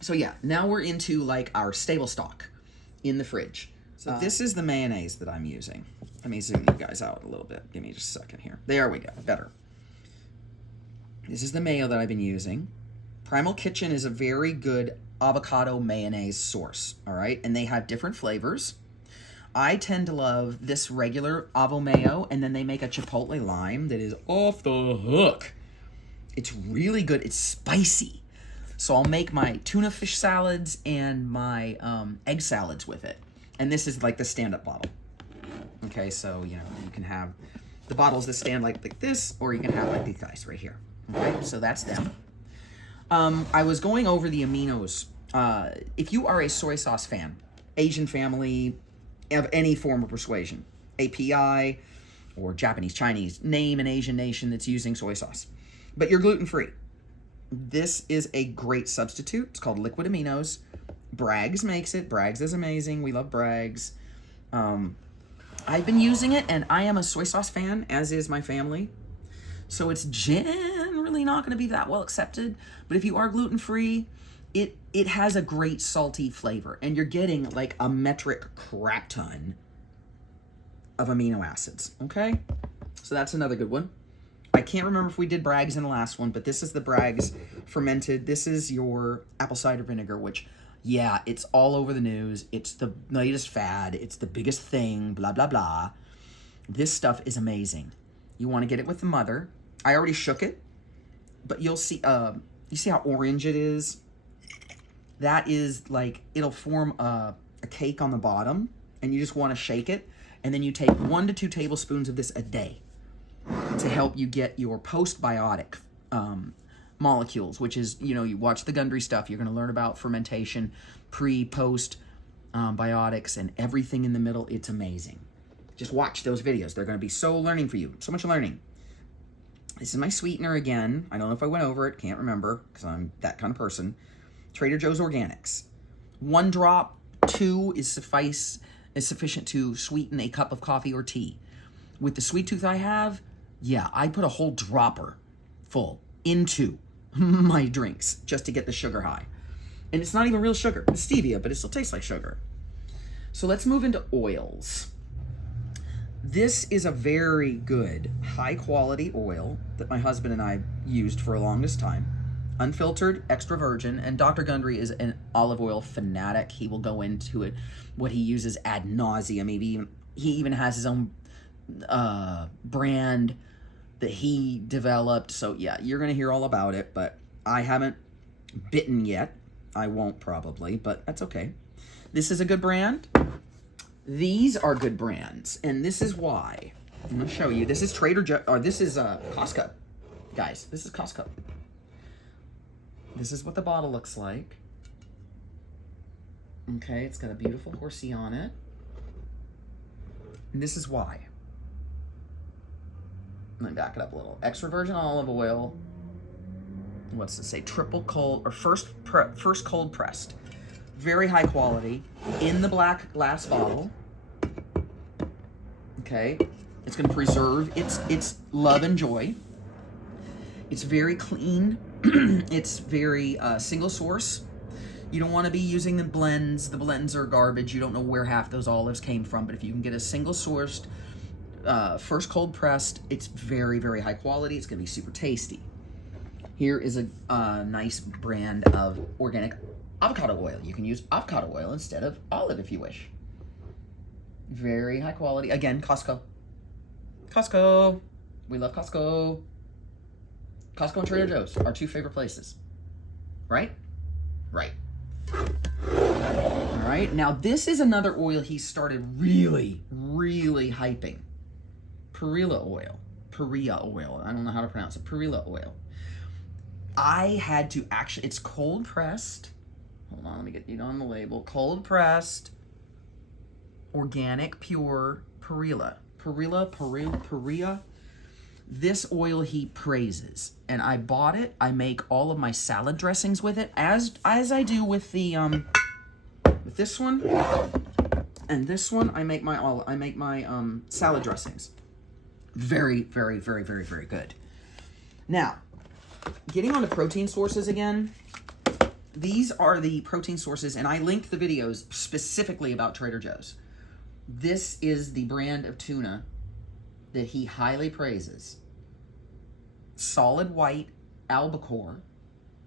So yeah, now we're into like our stable stock in the fridge. So this is the mayonnaise that I'm using. Let me zoom you guys out a little bit. Give me just a second here. There we go, better. This is the mayo that I've been using. Primal Kitchen is a very good avocado mayonnaise source, all right? And they have different flavors. I tend to love this regular avo mayo, and then they make a chipotle lime that is off the hook. It's really good. It's spicy. So I'll make my tuna fish salads and my egg salads with it. And this is like the stand-up bottle. Okay, so, you know, you can have the bottles that stand like this, or you can have like these guys right here. Okay, so that's them. I was going over the aminos. If you are a soy sauce fan, Asian family of any form of persuasion, API or Japanese, Chinese, name an Asian nation that's using soy sauce, but you're gluten-free, this is a great substitute. It's called liquid aminos. Bragg's makes it. Bragg's is amazing. We love Bragg's. I've been using it, and I am a soy sauce fan, as is my family. So it's generally not going to be that well accepted. But if you are gluten-free, it has a great salty flavor. And you're getting like a metric crap ton of amino acids. Okay? So that's another good one. I can't remember if we did Bragg's in the last one, but this is the Bragg's fermented. This is your apple cider vinegar, which, yeah, it's all over the news. It's the latest fad. It's the biggest thing, blah, blah, blah. This stuff is amazing. You want to get it with the mother. I already shook it, but you'll see, you see how orange it is? That is like, it'll form a cake on the bottom, and you just want to shake it, and then you take 1 to 2 tablespoons of this a day to help you get your postbiotic molecules, which is, you know, you watch the Gundry stuff, you're going to learn about fermentation, post biotics, and everything in the middle. It's amazing. Just watch those videos. They're going to be so learning for you. So much learning. This is my sweetener again. I don't know if I went over it. Can't remember because I'm that kind of person. Trader Joe's Organics. 1 drop, 2 is sufficient to sweeten a cup of coffee or tea. With the sweet tooth I have, yeah, I put a whole dropper full into my drinks just to get the sugar high. And it's not even real sugar. It's stevia, but it still tastes like sugar. So let's move into oils. This is a very good, high-quality oil that my husband and I used for the longest time. Unfiltered, extra virgin, and Dr. Gundry is an olive oil fanatic. He will go into it, what he uses ad nauseum. He even has his own brand that he developed. So yeah, you're gonna hear all about it, but I haven't bitten yet. I won't probably, but that's okay. This is a good brand. These are good brands, and this is why. I'm gonna show you. This is Trader Joe, or this is Costco. Guys, this is Costco. This is what the bottle looks like. Okay, it's got a beautiful horsey on it. And this is why. Let me back it up a little. Extra virgin olive oil. What's it say? Triple cold, or first cold pressed. Very high quality. In the black glass bottle. Okay. It's going to preserve its love and joy. It's very clean. It's very single source. You don't want to be using the blends. The blends are garbage. You don't know where half those olives came from. But if you can get a single sourced, first cold pressed, it's very, very high quality. It's going to be super tasty. Here is a nice brand of organic avocado oil. You can use avocado oil instead of olive if you wish. Very high quality. Again, Costco. Costco. We love Costco. Costco and Trader Joe's, our 2 favorite places. Right? Right. All right. Now, this is another oil he started really, really hyping. Perilla oil. Perilla oil. I don't know how to pronounce it. Perilla oil. I had to actually, it's cold pressed. Hold on, let me get you on the label. Cold pressed, organic, pure Perilla. Perilla. This oil he praises, and I bought it. I make all of my salad dressings with it, as I do with the with this one and this one. I make my salad dressings. Very, very, very, very, very good. Now, getting on to protein sources again. these are the protein sources, and I linked the videos specifically about Trader Joe's. This is the brand of tuna that he highly praises. Solid white albacore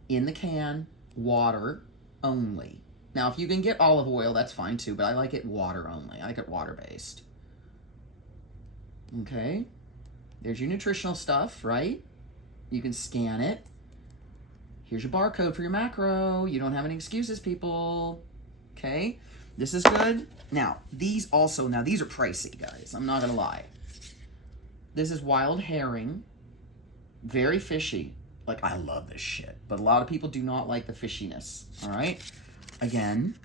in the can, water only. Now, if you can get olive oil, that's fine too, but I like it water only. I like it water-based. Okay. There's your nutritional stuff, right? You can scan it. Here's your barcode for your macro. You don't have any excuses, people. Okay. This is good. Now, these are pricey, guys. I'm not going to lie. This is wild herring. Very fishy. Like, I love this shit. But a lot of people do not like the fishiness. All right? Again,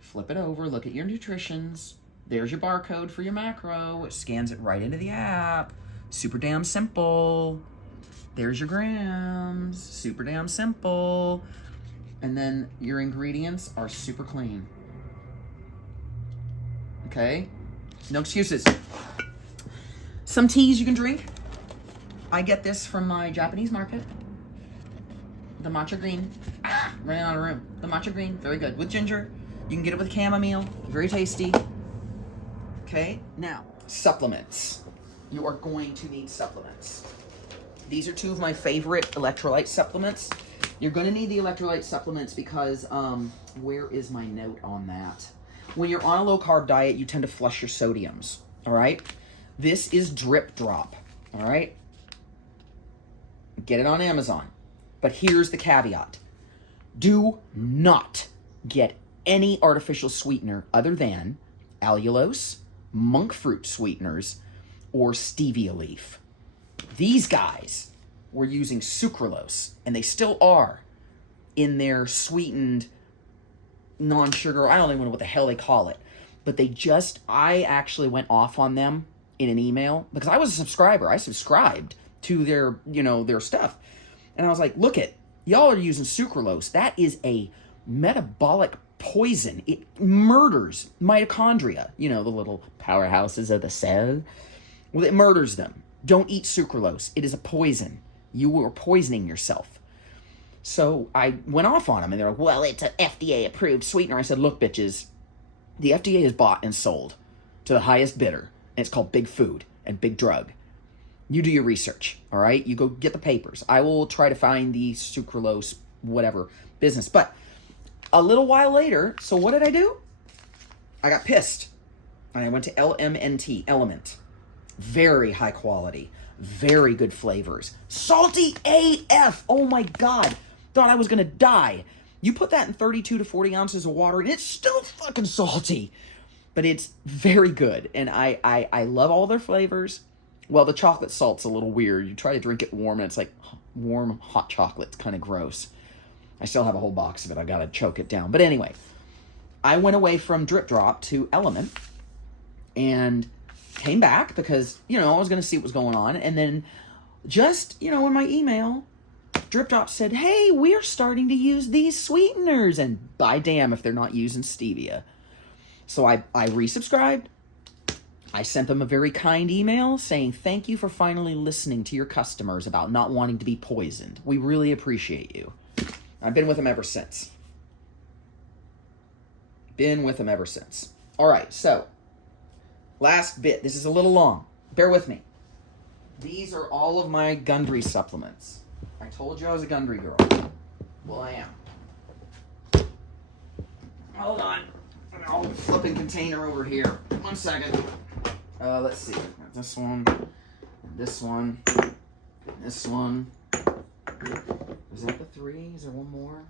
flip it over. Look at your nutritions. There's your barcode for your macro. It scans it right into the app. Super damn simple. There's your grams. Super damn simple. And then your ingredients are super clean. Okay? No excuses. Some teas you can drink. I get this from my Japanese market. The matcha green. Running out of room. The matcha green, very good. With ginger. You can get it with chamomile. Very tasty. Okay? Now, supplements. You are going to need supplements. These are two of my favorite electrolyte supplements. You're going to need the electrolyte supplements because, where is my note on that? When you're on a low-carb diet, you tend to flush your sodiums, all right? This is Drip Drop, all right? Get it on Amazon. But here's the caveat. Do not get any artificial sweetener other than allulose, monk fruit sweeteners, or stevia leaf. These guys were using sucralose, and they still are, in their sweetened non-sugar, I don't even know what the hell they call it. But I actually went off on them in an email because I was a subscriber. I subscribed to their stuff. And I was like, look y'all are using sucralose. That is a metabolic poison. It murders mitochondria, the little powerhouses of the cell. Well, it murders them. Don't eat sucralose. It is a poison. You are poisoning yourself. So I went off on them, and they're like, well, it's an FDA-approved sweetener. I said, look, bitches, the FDA is bought and sold to the highest bidder, and it's called Big Food and Big Drug. You do your research, all right? You go get the papers. I will try to find the sucralose, whatever, business. But a little while later, so what did I do? I got pissed, and I went to LMNT, Element. Very high quality, very good flavors. Salty AF, oh my God. Thought I was gonna die. You put that in 32 to 40 ounces of water, and it's still fucking salty. But it's very good, and I love all their flavors. Well, the chocolate salt's a little weird. You try to drink it warm, and it's like warm hot chocolate. It's kind of gross. I still have a whole box of it. I gotta choke it down. But anyway, I went away from Drip Drop to Element and came back because, I was going to see what was going on. And then just, in my email, Drip Drop said, hey, we're starting to use these sweeteners. And by damn if they're not using stevia. So I resubscribed. I sent them a very kind email saying, thank you for finally listening to your customers about not wanting to be poisoned. We really appreciate you. I've been with them ever since. All right, so last bit. This is a little long. Bear with me. These are all of my Gundry supplements. I told you I was a Gundry girl. Well, I am. Hold on. I'll flipping container over here. 1 second. Let's see. This one. This one. This one. Is that the 3? Is there one more?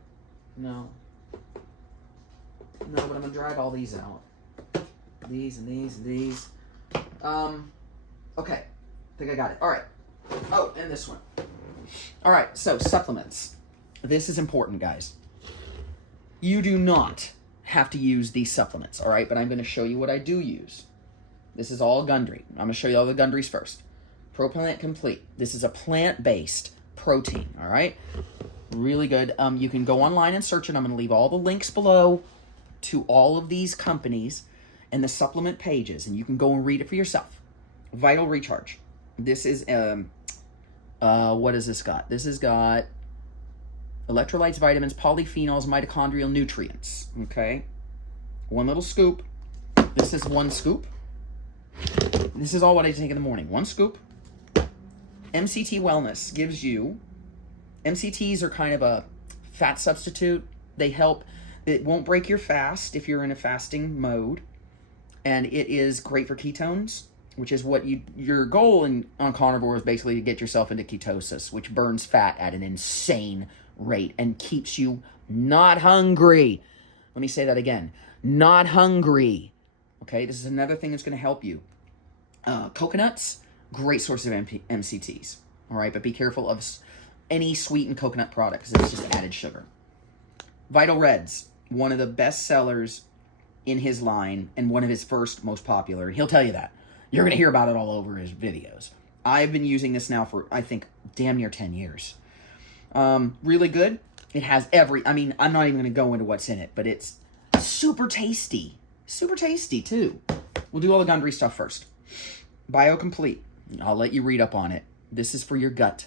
No. No, but I'm going to drag all these out. These and these and these. Okay. I think I got it. All right. Oh, and this one. All right, so supplements. This is important, guys. You do not have to use these supplements, all right? But I'm going to show you what I do use. This is all Gundry. I'm going to show you all the Gundrys first. ProPlant Complete. This is a plant-based protein, all right? Really good. You can go online and search it. I'm going to leave all the links below to all of these companies and the supplement pages, and you can go and read it for yourself. Vital Recharge. This is, what has this got? This has got Electrolytes, vitamins, polyphenols, mitochondrial nutrients. Okay? One little scoop. This is one scoop. This is all what I take in the morning. One scoop. MCT Wellness gives you... MCTs are kind of a fat substitute. They help. It won't break your fast if you're in a fasting mode. And it is great for ketones, which is what your goal on carnivore is basically to get yourself into ketosis, which burns fat at an insane rate and keeps you not hungry. Let me say that again. Not hungry. Okay, this is another thing that's going to help you. Coconuts, great source of MCTs. All right, but be careful of any sweetened coconut product because it's just added sugar. Vital Reds, one of the best sellers in his line and one of his first most popular. He'll tell you that. You're going to hear about it all over his videos. I've been using this now for, I think, damn near 10 years. Really good. It has I'm not even going to go into what's in it, but it's super tasty. Super tasty, too. We'll do all the Gundry stuff first. BioComplete. I'll let you read up on it. This is for your gut.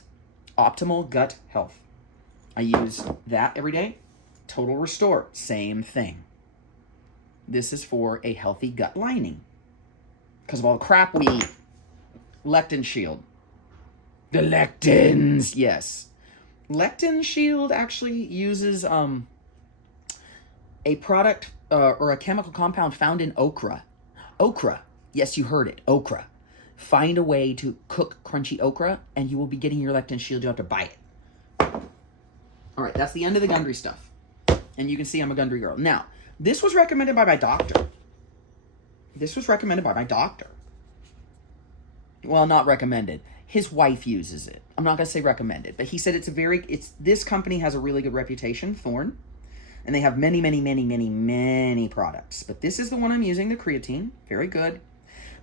Optimal gut health. I use that every day. Total Restore. Same thing. This is for a healthy gut lining. Because of all the crap we eat. Lectin Shield. The lectins, yes. Lectin Shield actually uses a product or a chemical compound found in okra. Okra. Yes, you heard it. Okra. Find a way to cook crunchy okra and you will be getting your Lectin Shield. You don't have to buy it. All right, that's the end of the Gundry stuff. And you can see I'm a Gundry girl. Now, this was recommended by my doctor. Well, not recommended. His wife uses it. I'm not going to say recommended, but he said this company has a really good reputation, Thorne, and they have many, many, many, many, many products. But this is the one I'm using, the creatine. Very good.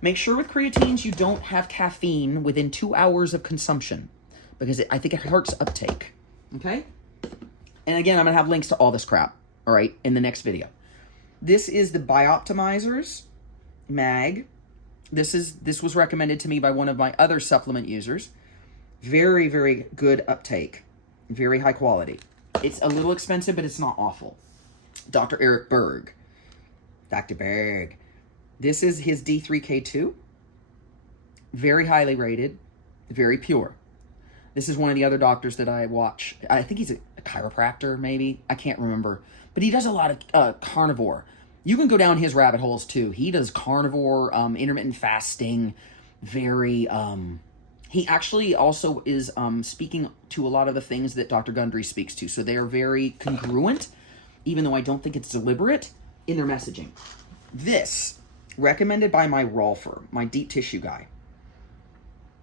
Make sure with creatines you don't have caffeine within 2 hours of consumption because I think it hurts uptake. Okay? And again, I'm going to have links to all this crap, all right, in the next video. This is the Bioptimizers mag. This was recommended to me by one of my other supplement users. Very, very good uptake. Very high quality. It's a little expensive, but it's not awful. Dr. Eric Berg. Dr. Berg. This is his D3K2. Very highly rated. Very pure. This is one of the other doctors that I watch. I think he's a chiropractor, maybe. I can't remember. But he does a lot of carnivore. You can go down his rabbit holes, too. He does carnivore, intermittent fasting. Very, he actually also is speaking to a lot of the things that Dr. Gundry speaks to. So they are very congruent, even though I don't think it's deliberate, in their messaging. This, recommended by my Rolfer, my deep tissue guy.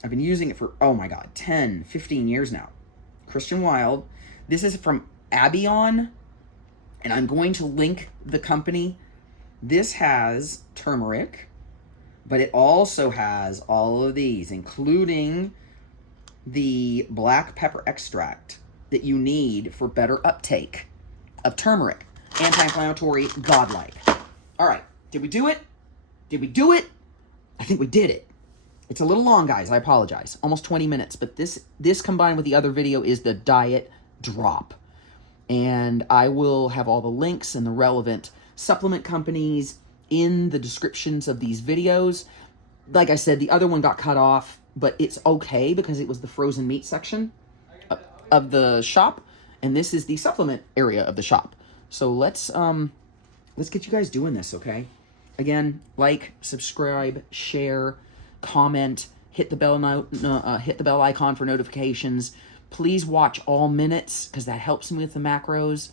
I've been using it for, oh my God, 10, 15 years now. Christian Wild. This is from Abion, and I'm going to link the company. This has turmeric, but it also has all of these, including the black pepper extract that you need for better uptake of turmeric. Anti-inflammatory, godlike. All right, did we do it? Did we do it? I think we did it. It's a little long, guys. I apologize. Almost 20 minutes, but this combined with the other video is the diet drop. And I will have all the links and the relevant supplement companies in the descriptions of these videos. Like I said, the other one got cut off, but it's okay because it was the frozen meat section of the shop, and this is the supplement area of the shop. So let's get you guys doing this, okay? Again, like, subscribe, share, comment, hit the bell icon for notifications. Please watch all minutes because that helps me with the macros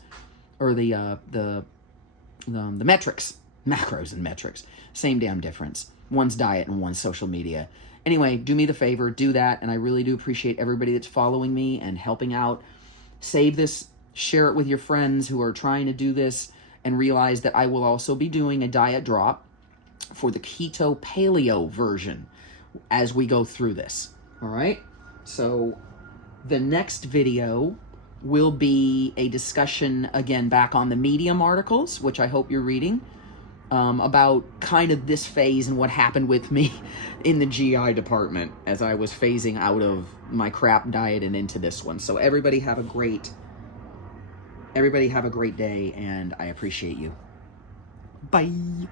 or the metrics. Macros and metrics, same damn difference. One's diet and one's social media. Anyway, do me the favor, do that, and I really do appreciate everybody that's following me and helping out. Save this, share it with your friends who are trying to do this, and realize that I will also be doing a diet drop for the keto paleo version as we go through this. All right? So the next video will be a discussion, again, back on the Medium articles, which I hope you're reading, about kind of this phase and what happened with me in the GI department as I was phasing out of my crap diet and into this one. So everybody have a great Everybody have a great day, and I appreciate you. Bye.